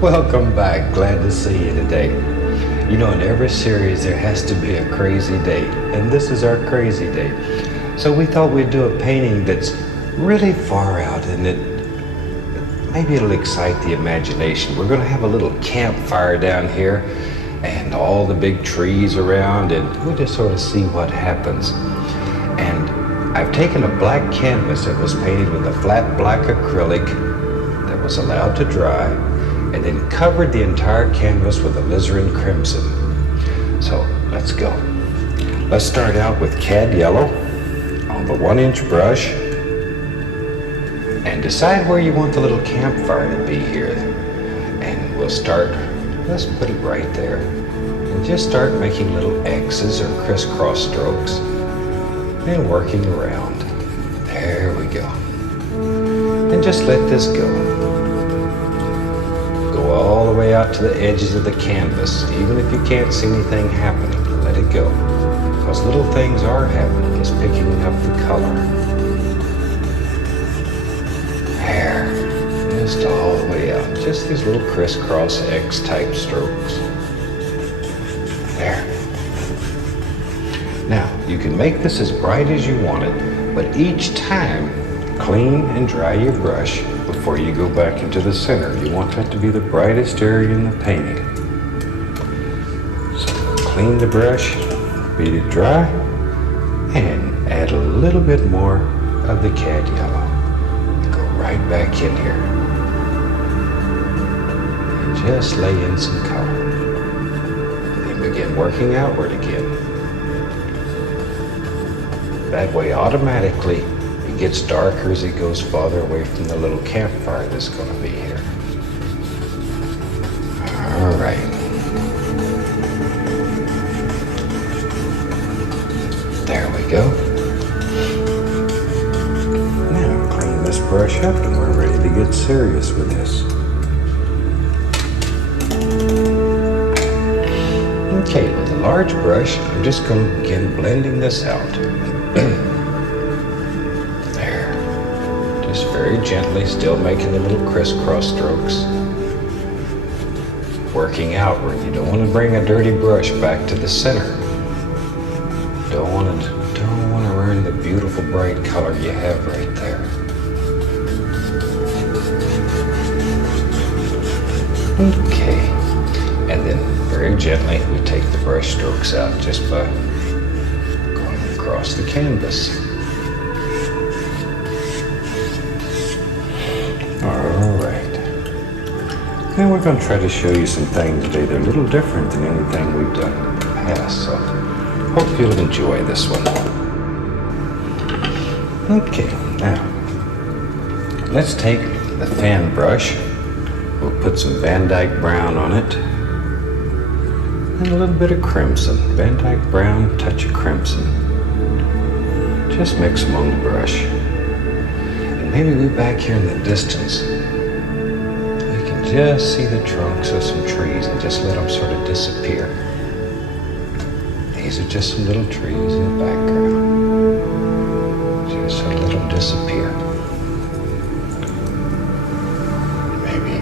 Welcome back. Glad to see you today. You know, in every series there has to be a crazy day, and this is our crazy day. So we thought we'd do a painting that's really far out, and maybe it'll excite the imagination. We're going to have a little campfire down here and all the big trees around, and we'll just sort of see what happens. And I've taken a black canvas that was painted with a flat black acrylic that was allowed to dry, and then covered the entire canvas with alizarin crimson. So let's go. Let's start out with cad yellow on the 1-inch brush, and decide where you want the little campfire to be here. And we'll start, let's put it right there, and just start making little X's or crisscross strokes and working around. There we go. And just let this go. Go all the way out to the edges of the canvas. Even if you can't see anything happening, let it go. Because little things are happening, it's picking up the color. There, just all the way out. Just these little crisscross X-type strokes. There. Now, you can make this as bright as you want it, but each time, clean and dry your brush before you go back into the center. You want that to be the brightest area in the painting. So clean the brush, beat it dry, and add a little bit more of the cad yellow. Go right back in here. And just lay in some color. And then begin working outward again. That way automatically it gets darker as it goes farther away from the little campfire that's going to be here. All right. There we go. Now clean this brush up and we're ready to get serious with this. Okay, with a large brush, I'm just going to begin blending this out. There. Just very gently, still making the little crisscross strokes. Working outward. You don't want to bring a dirty brush back to the center. Don't want to ruin the beautiful bright color you have right there. Okay. And then very gently we take the brush strokes out just by going across the canvas. All right. Now we're going to try to show you some things today that are a little different than anything we've done in the past, so hope you'll enjoy this one. Okay, now let's take the fan brush. We'll put some Van Dyke brown on it and a little bit of crimson. Van Dyke brown, touch of crimson. Just mix them on the brush. And maybe we back here in the distance, we can just see the trunks of some trees and just let them sort of disappear. These are just some little trees in the background. Just sort of let them disappear. Maybe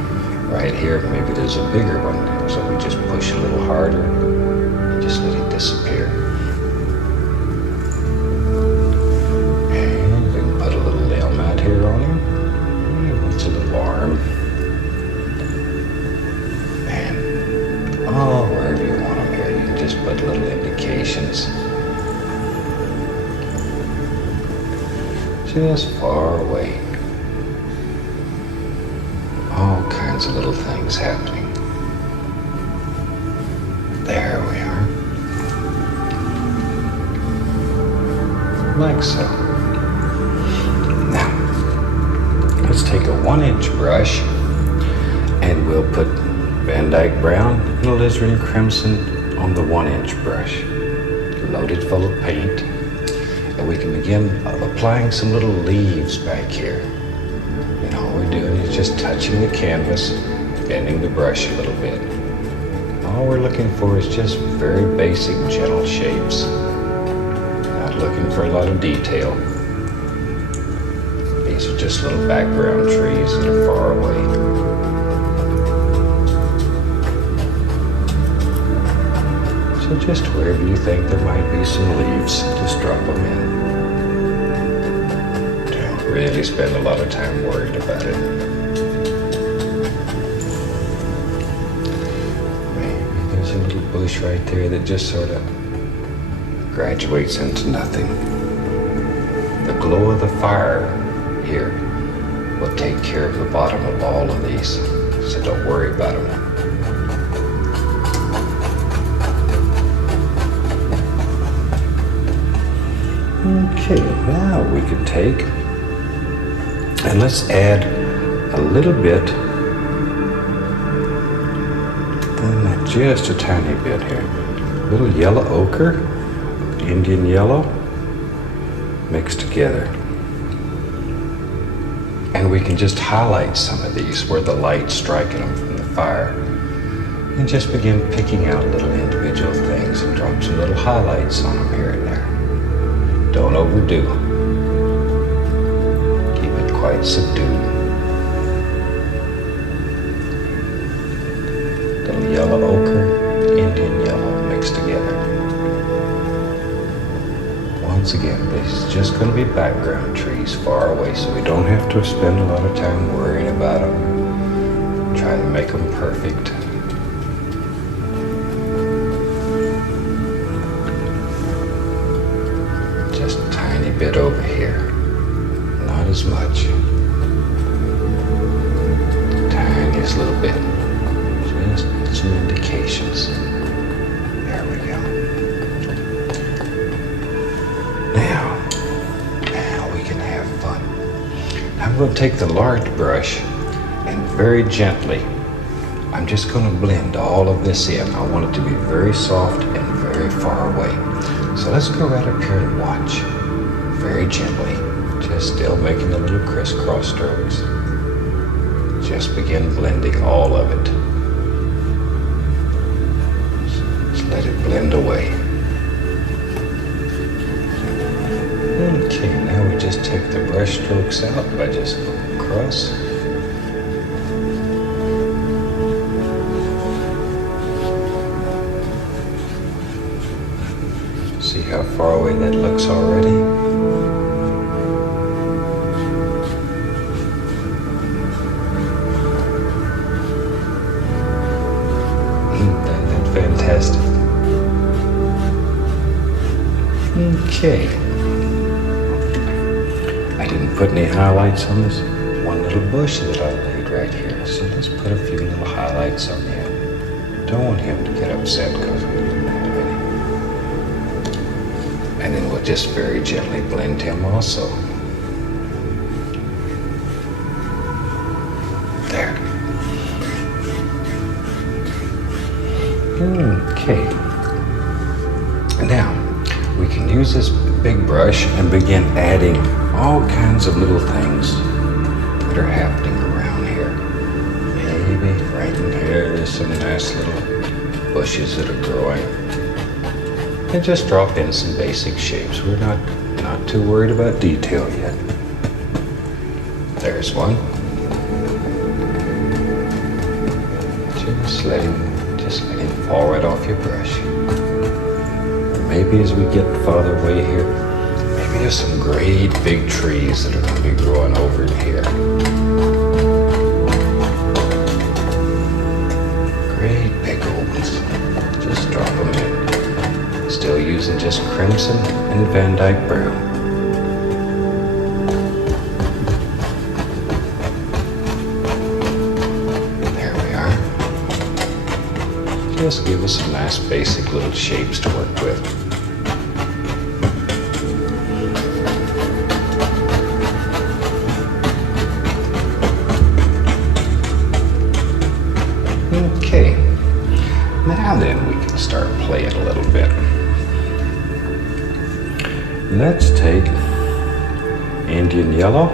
right here, maybe there's a bigger one. So we just push a little harder and just let it disappear. And we can put a little limb out here on him. That's a little arm. And wherever you want them here, you can just put little indications. Just far away. All kinds of little things happening. There we are. Like so. Now, let's take a 1-inch brush and we'll put Van Dyke brown and alizarin crimson on the 1-inch brush. Loaded full of paint. And we can begin applying some little leaves back here. And all we're doing is just touching the canvas, bending the brush a little bit. All we're looking for is just very basic, gentle shapes. Not looking for a lot of detail. These are just little background trees that are far away. So just wherever you think there might be some leaves, just drop them in. Don't really spend a lot of time worried about it. Maybe there's a little bush right there that just sort of graduates into nothing. The glow of the fire here will take care of the bottom of all of these, so don't worry about them. Okay, now we can take and let's add a little bit, then just a tiny bit here, a little yellow ochre, Indian yellow, mixed together. And we can just highlight some of these where the light's striking them from the fire. And just begin picking out little individual things and drop some little highlights on them here and there. Don't overdo. Keep it quite subdued. Little yellow ochre, Indian yellow mixed together. Once again, this is just going to be background trees far away, so we don't have to spend a lot of time worrying about them, trying to make them perfect. Just a tiny bit over here, not as much. Tiniest little bit, just some indications. There we go. Now we can have fun. I'm going to take the large brush and very gently, I'm just going to blend all of this in. I want it to be very soft and very far away. So let's go right up here and watch. Very gently, just still making the little crisscross strokes. Just begin blending all of it. Just let it blend away. Okay, now we just take the brush strokes out by just going across. See how far away that looks already? Isn't that fantastic? Okay. I didn't put any highlights on this one little bush that I laid right here. So let's put a few little highlights on him. Don't want him to get upset because we didn't have any. And then we'll just very gently blend him also. There. Okay. Now, we can use this big brush and begin adding all kinds of little things that are happening around here. Maybe right in here, there's some nice little bushes that are growing. And just drop in some basic shapes. We're not too worried about detail yet. There's one. Just let him fall right off your brush. Maybe as we get farther away here, maybe there's some great big trees that are going to be growing over in here. Great big old ones. Just drop them in. Still using just crimson and Van Dyke brown. There we are. Just give us some nice basic little shapes to work with. Okay, now then we can start playing a little bit. Let's take Indian yellow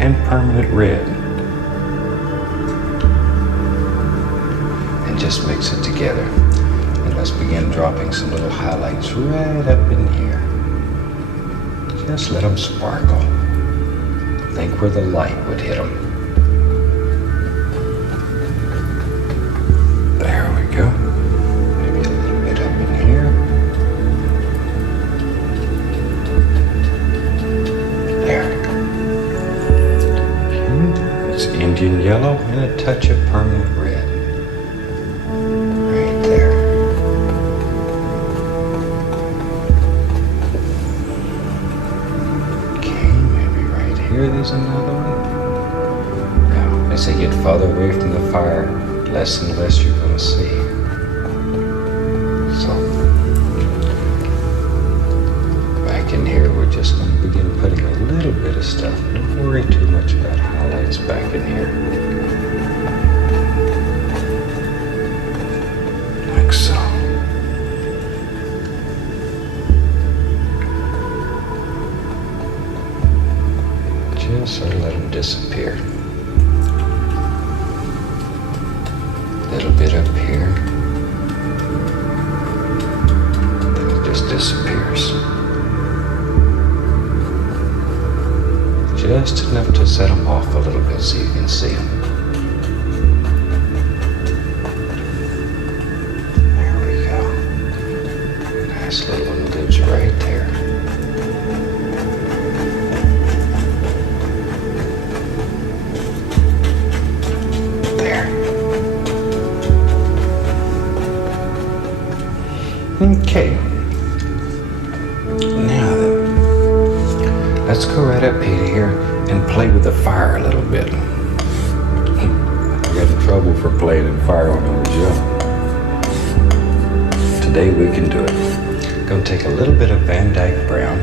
and permanent red and just mix it together. And let's begin dropping some little highlights right up in here. Just let them sparkle. Think where the light would hit them. There we go. Maybe a little bit up in here. It's Indian yellow and a touch of permanent red. Right there. Okay, maybe right here there's another one. Now, as I get farther away from the fire, less and less you're going to see. So, back in here, we're just going to begin putting a little bit of stuff. Don't worry too much about highlights back in here. Like so. Just sort of let them disappear. A little bit up here. Then it just disappears. Just enough to set them off a little bit so you can see them. There we go. Nice little one lives right there. There. Okay. Now then, let's go right up here and play with the fire a little bit. I got in trouble for playing in fire when I was young. Today we can do it. Gonna take a little bit of Van Dyke brown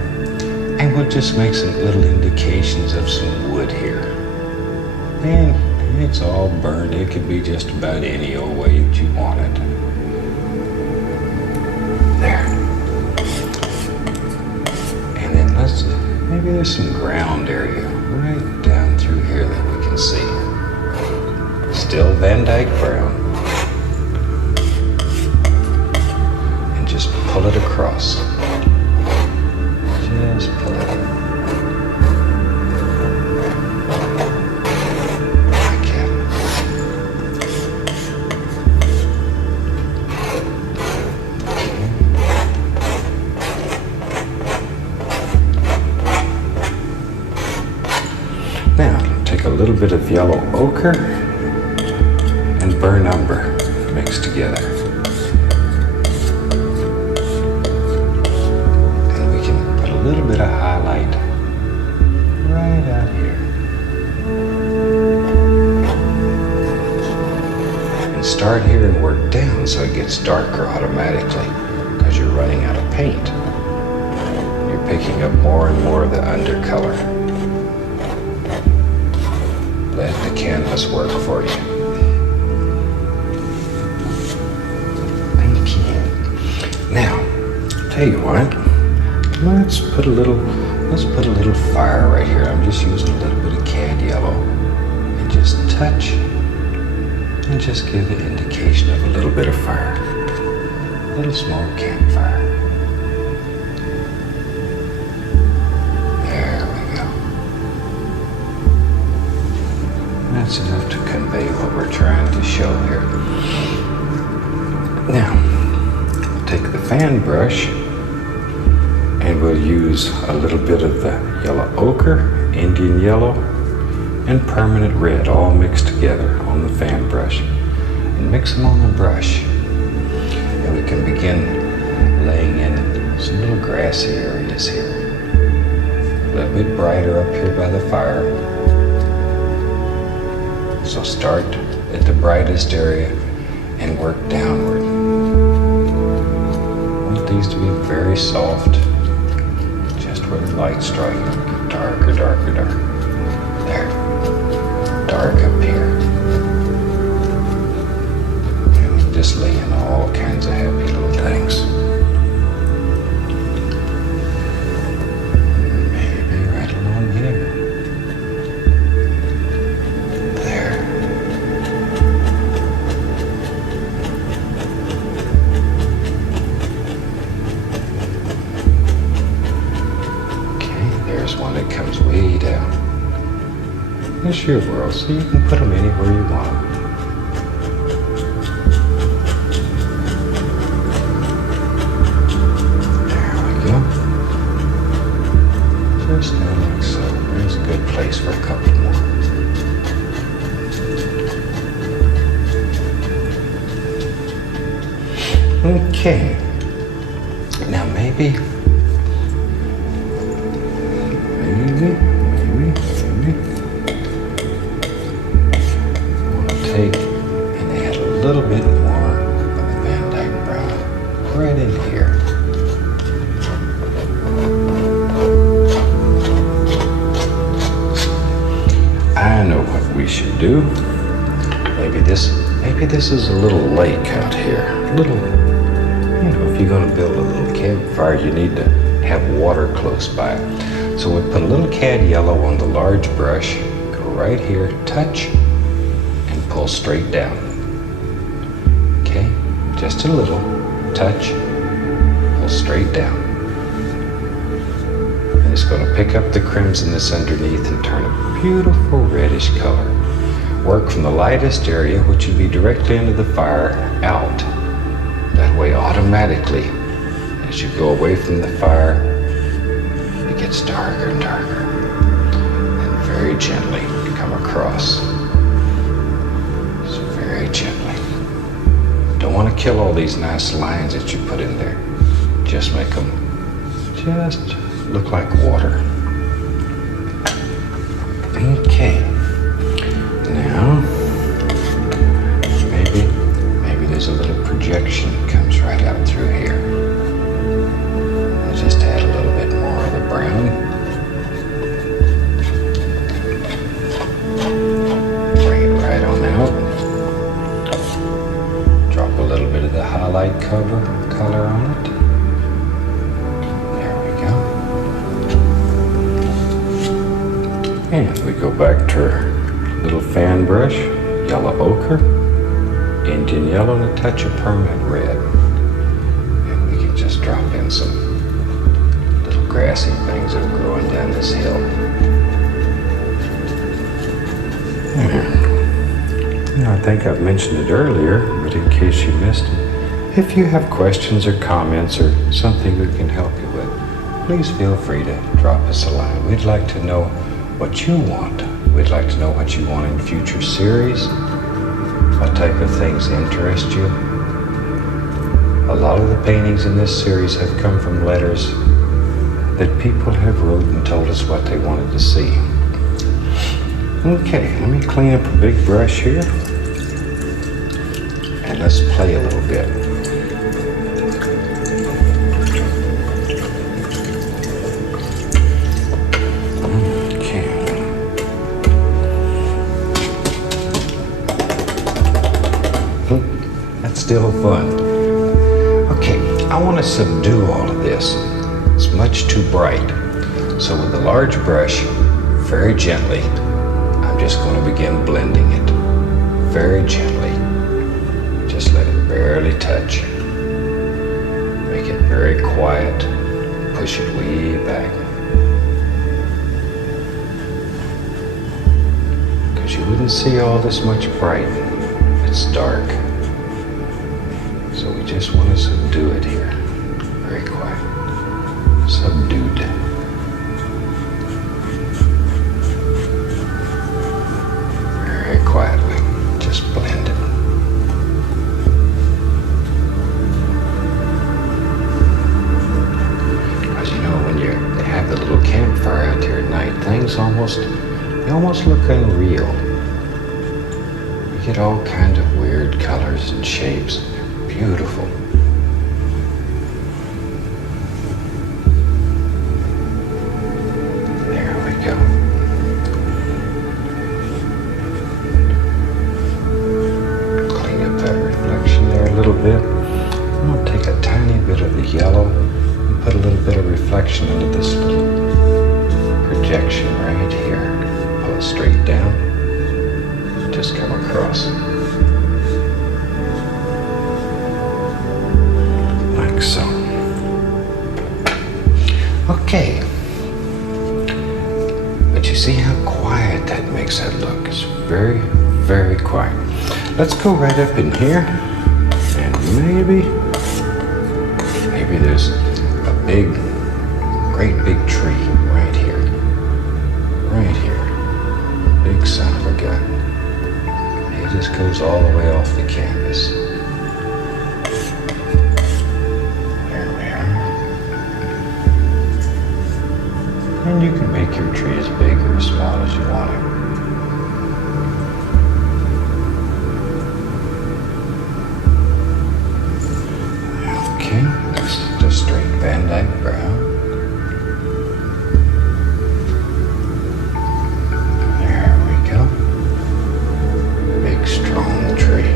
and we'll just make some little indications of some wood here. And it's all burned. It could be just about any old way that you want it. There. And then maybe there's some ground area right down through here that we can see. Still Van Dyke brown. And just pull it across. Just pull it. Now, take a little bit of yellow ochre and burnt umber mixed together. And we can put a little bit of highlight right out here. And start here and work down so it gets darker automatically because you're running out of paint. You're picking up more and more of the undercolor. Let the canvas work for you. Okay. Now, tell you what, let's put a little fire right here. I'm just using a little bit of cad yellow and just touch and just give an indication of a little bit of fire. A little small campfire. That's enough to convey what we're trying to show here. Now, take the fan brush and we'll use a little bit of the yellow ochre, Indian yellow, and permanent red all mixed together on the fan brush. And mix them on the brush. And we can begin laying in some little grassy areas here. A little bit brighter up here by the fire. So start at the brightest area and work downward. I want these to be very soft, just where the light strikes. Get darker, darker, darker. There. Dark up here. And just lay in all kinds of happy little things. Maybe right along here. There's one that comes way down. It's your world, so you can put them anywhere you want. There we go. Just now like so. There's a good place for a couple more. Okay. Now maybe we'll take and add a little bit more of the Van Dyke brown right in here. I know what we should do. Maybe this is a little lake out here. If you're going to build a little campfire, you need to have water close by. So we put a little cad yellow on the large brush, go right here, touch, and pull straight down. Okay, just a little, touch, pull straight down. And it's going to pick up the crimson that's underneath and turn a beautiful reddish color. Work from the lightest area, which would be directly under the fire, out. That way, automatically, as you go away from the fire, it gets darker and darker. And very gently come across. Just very gently. Don't want to kill all these nice lines that you put in there. Just make them just look like water. Okay. Now, maybe there's a little projection that comes right out through here. I'll just add a little bit more of the brown. Bring it right on out. Drop a little bit of the highlight color on it. There we go. And we go back to our little fan brush, yellow ochre, Indian yellow, and a touch of permanent red. And we can just drop in some little grassy things that are growing down this hill. Now, I think I've mentioned it earlier, but in case you missed it, if you have questions or comments or something we can help you with, please feel free to drop us a line. We'd like to know what you want. We'd like to know what you want in future series, what type of things interest you. A lot of the paintings in this series have come from letters that people have wrote and told us what they wanted to see. Okay, let me clean up a big brush here, and let's play a little bit. Still fun. Okay, I want to subdue all of this. It's much too bright. So with the large brush, very gently, I'm just going to begin blending it. Very gently. Just let it barely touch. Make it very quiet. Push it way back. Because you wouldn't see all this much bright. It's dark. So we just want to subdue it here. Very quiet. Subdued. Very quietly. Just blend it. Because you know, when you have the little campfire out there at night, things almost look unreal. You get all kinds of weird colors and shapes. Beautiful. There we go. Clean up that reflection there a little bit. I'm going to take a tiny bit of the yellow and put a little bit of reflection into this little projection right here. Pull it straight down. Just come across. So, okay, but you see how quiet that makes that look. It's very, very quiet. Let's go right up in here, and maybe there's a great big tree right here, big son of a gun. It just goes all the way off the canvas. you can make your tree as big or as small as you want it. Okay, this is just straight Van Dyke brown. There we go. Big, strong tree.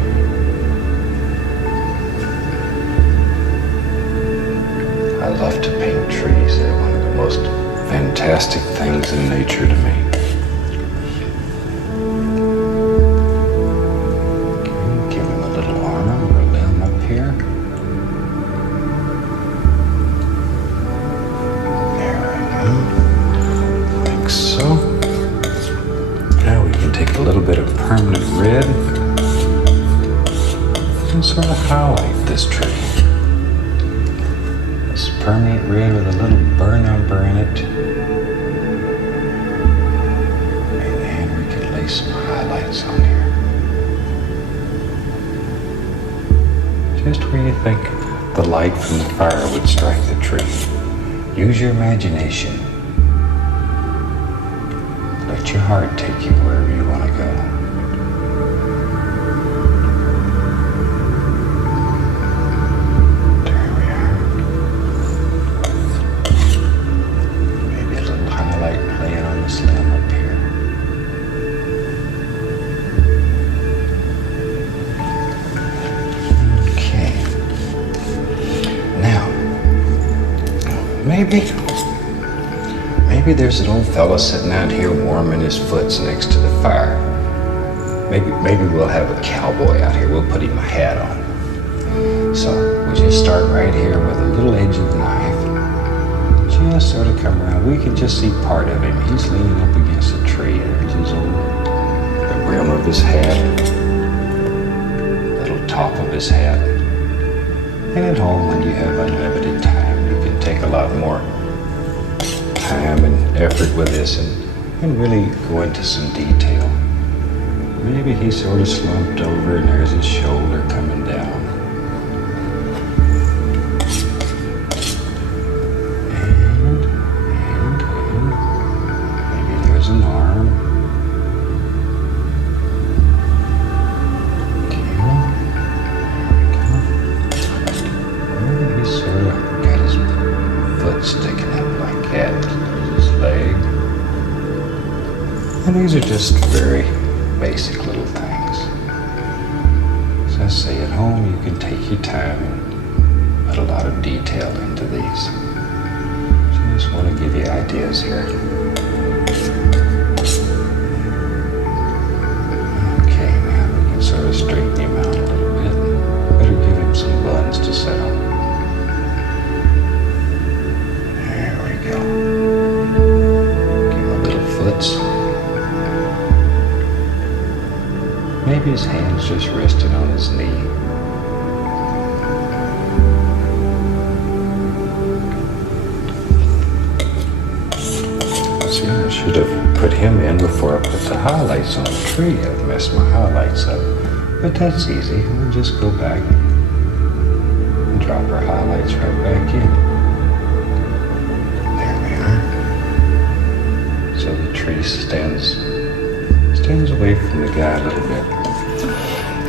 I love to paint trees. They're one of the most fantastic things in nature to me. Okay, give him a little armor or a limb up here. Like so. Now we can take a little bit of permanent red and sort of highlight this tree. This permanent red with a little burn umber in it. And then we can lay some highlights on here. Just where you think the light from the fire would strike the tree. Use your imagination. Let your heart take you wherever you want to go. There we are. Maybe a little highlight playing on this limb up here. Okay. Now, maybe there's an old fella sitting out here warming his foots next to the fire. Maybe we'll have a cowboy out here. We'll put him a hat on. So we just start right here with a little edge of the knife. Just sort of come around. We can just see part of him. He's leaning up against a tree. There's the brim of his hat, little top of his hat. And at home, when you have unlimited time, you can take a lot more time and effort with this and really go into some detail. Maybe he's sort of slumped over and there's his shoulder coming down. And maybe there's an arm. Maybe he's sort of got his foot sticking up like that. There's his leg. And these are just very basic little things. As I say, at home you can take your time and put a lot of detail into these. Just want to give you ideas here. Okay, now we can sort of straighten him out a little bit. Better give him some buns to set on. There we go. Give him a little foots. Maybe his hand's just resting on his knee. See, I should have put him in before I put the highlights on the tree. I've messed my highlights up. But that's easy. We'll just go back and drop our highlights right back in. There we are. So the tree stands away from the guy a little bit.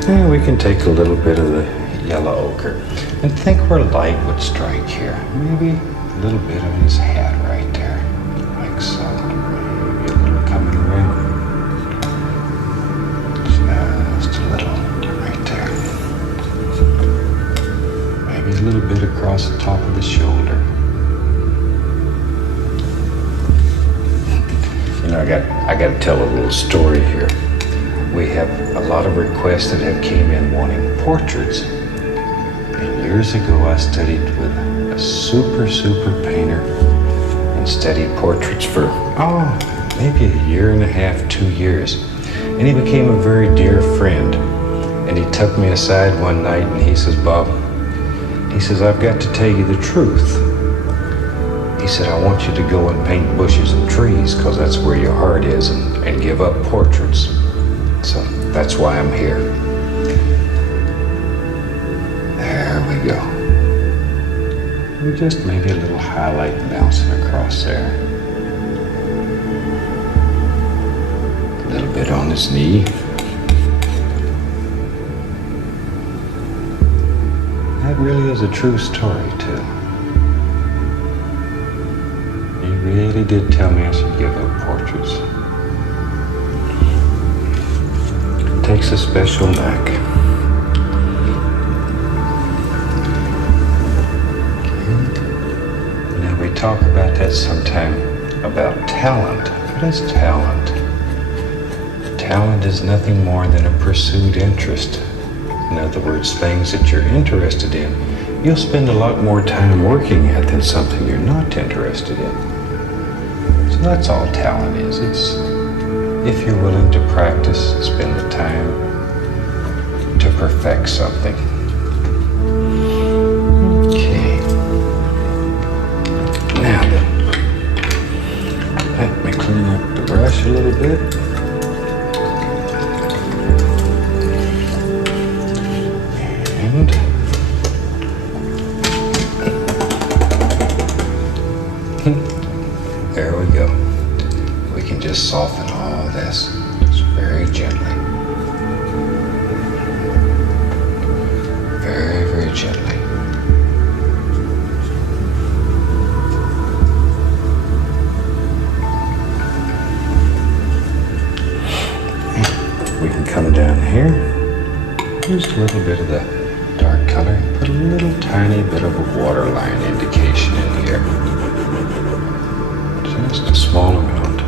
And we can take a little bit of the yellow ochre and think where light would strike here. Maybe a little bit on his hat right there, like so. Maybe a little coming around. Just a little right there. Maybe a little bit across the top of the shoulder. You know, I got to tell a little story here. We have a lot of requests that have came in wanting portraits. And years ago, I studied with a super painter and studied portraits for, maybe a year and a half, 2 years. And he became a very dear friend. And he took me aside one night and he says, Bob, he says, I've got to tell you the truth. He said, I want you to go and paint bushes and trees because that's where your heart is, and give up portraits. So that's why I'm here. There we go. And just maybe a little highlight bouncing across there. A little bit on his knee. That really is a true story, too. He really did tell me I should give up portraits. It takes a special knack. Now we talk about that sometime, about talent. What is talent? Talent is nothing more than a pursued interest. In other words, things that you're interested in, you'll spend a lot more time working at than something you're not interested in. So that's all talent is. It's if you're willing to practice, spend the time to perfect something. Okay. Now then, let me clean up the brush a little bit. There we go. We can just soften all this just very gently. Very, very gently. We can come down here. Just a little bit of the dark color. Put a little tiny bit of a waterline indication in here. Just a small amount.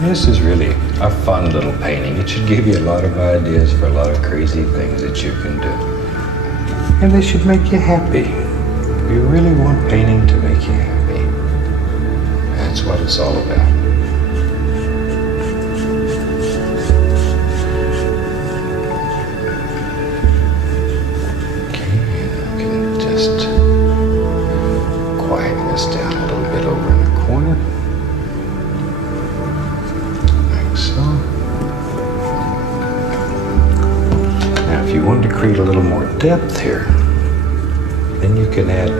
This is really a fun little painting. It should give you a lot of ideas for a lot of crazy things that you can do. And they should make you happy. You really want painting to make you happy. That's what it's all about. Down a little bit over in the corner, like so. Now if you want to create a little more depth here, then you can add,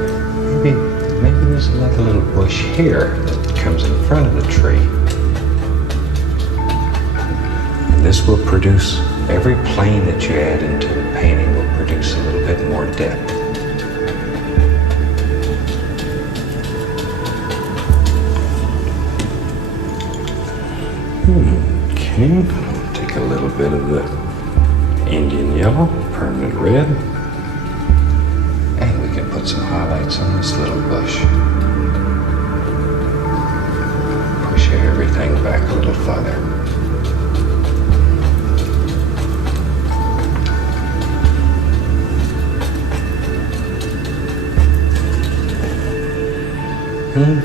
maybe there's another little bush here that comes in front of the tree. And this will produce, every plane that you add into the painting will produce a little bit more depth. Okay, take a little bit of the Indian yellow, permanent red, and we can put some highlights on this little bush. Push everything back a little further.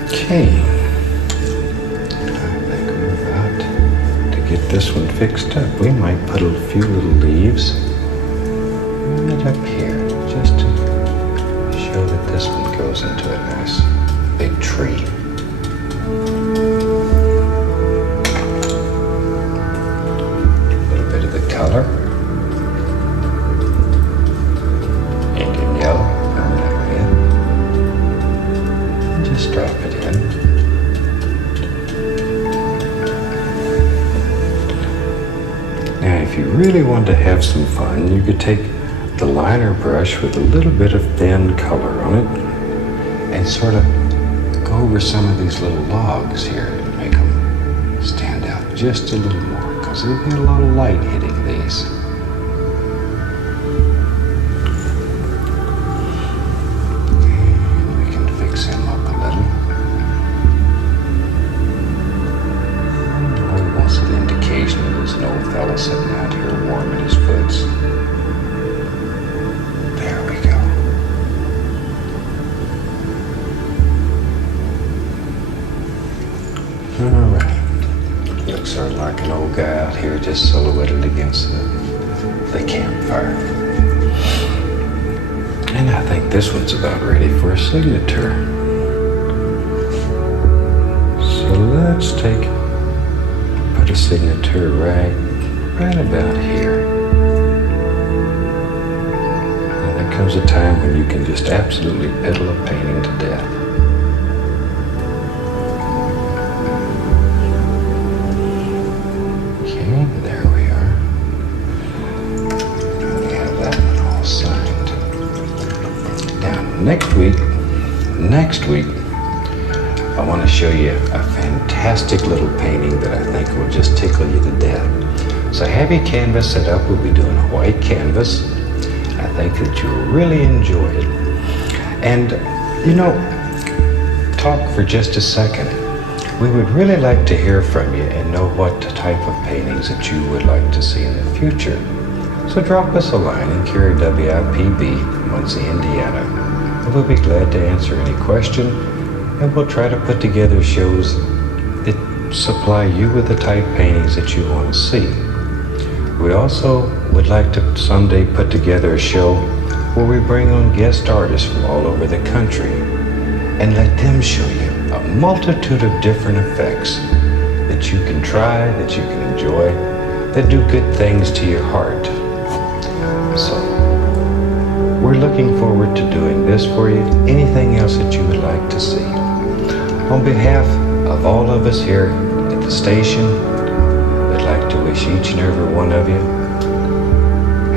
Okay. Get this one fixed up. We might put a few little leaves right up here just to show that this one goes into a nice big tree. A little bit of the color. Indian yellow, permanent red. And just drop it in. Now, if you really want to have some fun, you could take the liner brush with a little bit of thin color on it and sort of go over some of these little logs here and make them stand out just a little more, because there'll be a lot of light hitting these. And we can fix him up a little. Oh, he wants an indication that there's no fella sitting out here warming his foots. There we go. All right. Looks sort of like an old guy out here just silhouetted against the campfire. And I think this one's about ready for a signature. So let's put a signature right about here. And there comes a time when you can just absolutely piddle a painting to death. Next week, I want to show you a fantastic little painting that I think will just tickle you to death. So have your canvas set up. We'll be doing a white canvas. I think that you'll really enjoy it. And, talk for just a second. We would really like to hear from you and know what type of paintings that you would like to see in the future. So drop us a line in Cary, WIPB, Muncie, Indiana, and we'll be glad to answer any question, and we'll try to put together shows that supply you with the type paintings that you want to see. We also would like to someday put together a show where we bring on guest artists from all over the country and let them show you a multitude of different effects that you can try, that you can enjoy, that do good things to your heart. So, we're looking forward to doing this for you. Anything else that you would like to see. On behalf of all of us here at the station, we'd like to wish each and every one of you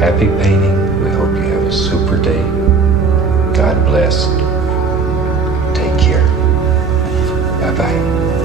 happy painting. We hope you have a super day. God bless. Take care. Bye-bye.